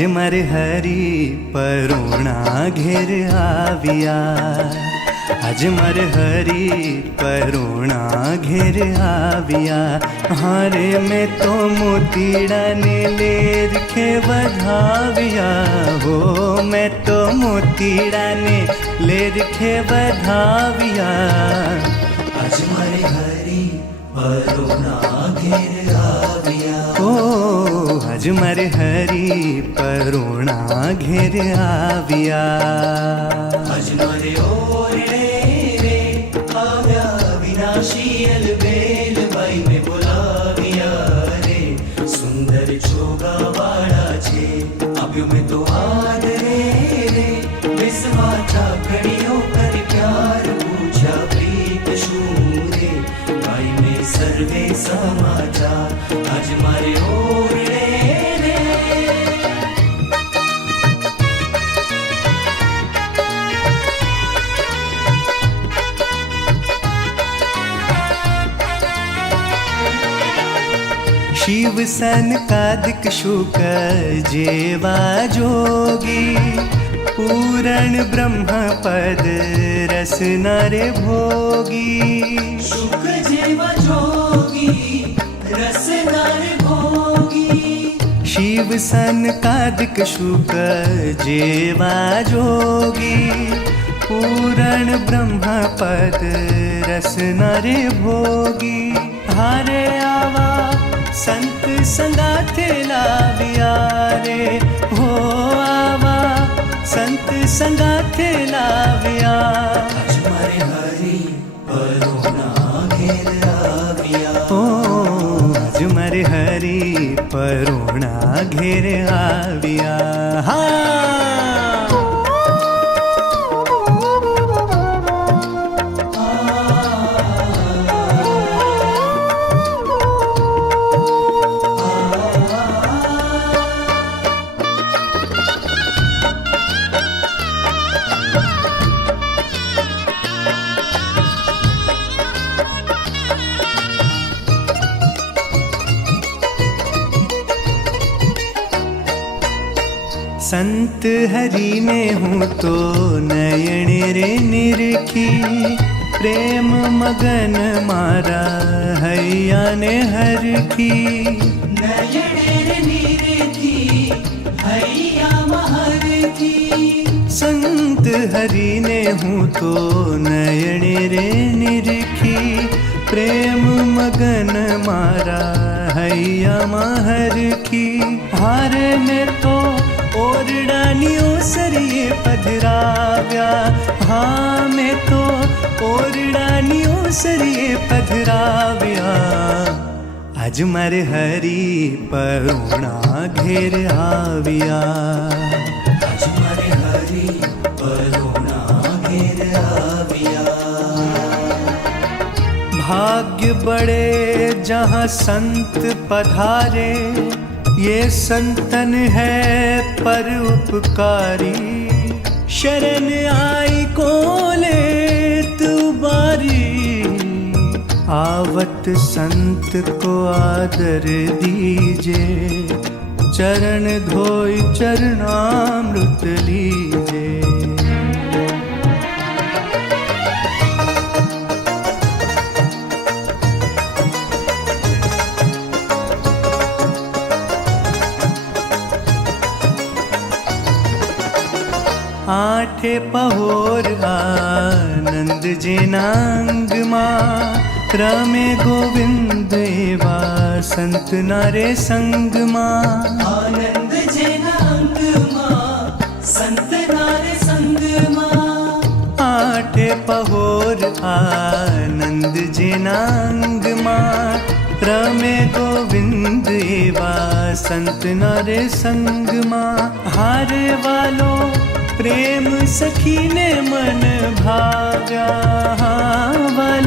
अजमर हरि परोणा घेर आविया। अजमर हरि परोणा घेर आविया। हारे में तो मोतीड़ा ने ले रखे बधाविया हो। मैं तो मोतीड़ा ने ले रखे बधाविया। अजमर हरि परोणा घेर आविया। ओ अजमर हरि परोणा घेर आविया। अजमर ओरे रे आव्या विनाशी अलबेल बाई में बोलाविया रे। सुंदर छोगा वाड़ा छे आव्यो में तो आदरे रे। विसवाचा घड़ियों कर प्यार पूछा प्रीत शूरे। बाई में सर्वे समाचार अजमर ओरे रे। शिव सनकादिक शुक जेवा जोगी। पूर्ण ब्रह्म पद रस नरे भोगी। शुक जेवा जोगी रस नर भोगी। शिव सनकादिक शुक जेवा जोगी। पूर्ण ब्रह्म पद रस नरे भोगी। हारे आवा संत संगाथे लाविया रे हो। आवा संत संगाथे लाविया। अजमर हरि परोणा घेर आविया। ओ अजमर हरि परोणा घेर आविया। संत हरि में हूँ तो नयन रे निरखी। प्रेम मगन मारा हैया ने हर की। नयन रे निरखी हैया महर की। संत हरि ने हूँ तो नयन रे निरखी। प्रेम मगन मारा हैया महर की। हारे में तो ओरडानियों सरिये पधराव्या। हाँ मैं तो ओरडानियों सरिये पधराव्या। अजमर हरि परोणा घेर आविया। अजमर हरि परोणा घेर आविया। भाग्य बड़े जहाँ संत पधारे। ये संतन है पर उपकारी। शरण आई को ले तू बारी। आवत संत को आदर दीजे। चरण धोई चरणामृत लीजे। आठे पहोर आनंद जिनांग माँ। रमे गोविंद एवा संत नारे संग माँ। आनंद जिनांग माँ संत नारे संग माँ। आठे पहोर आनंद जिनांग माँ। रमे गोविंद एवा संत नारे संग माँ। हारे वालों प्रेम सखी ने मन भाव्या।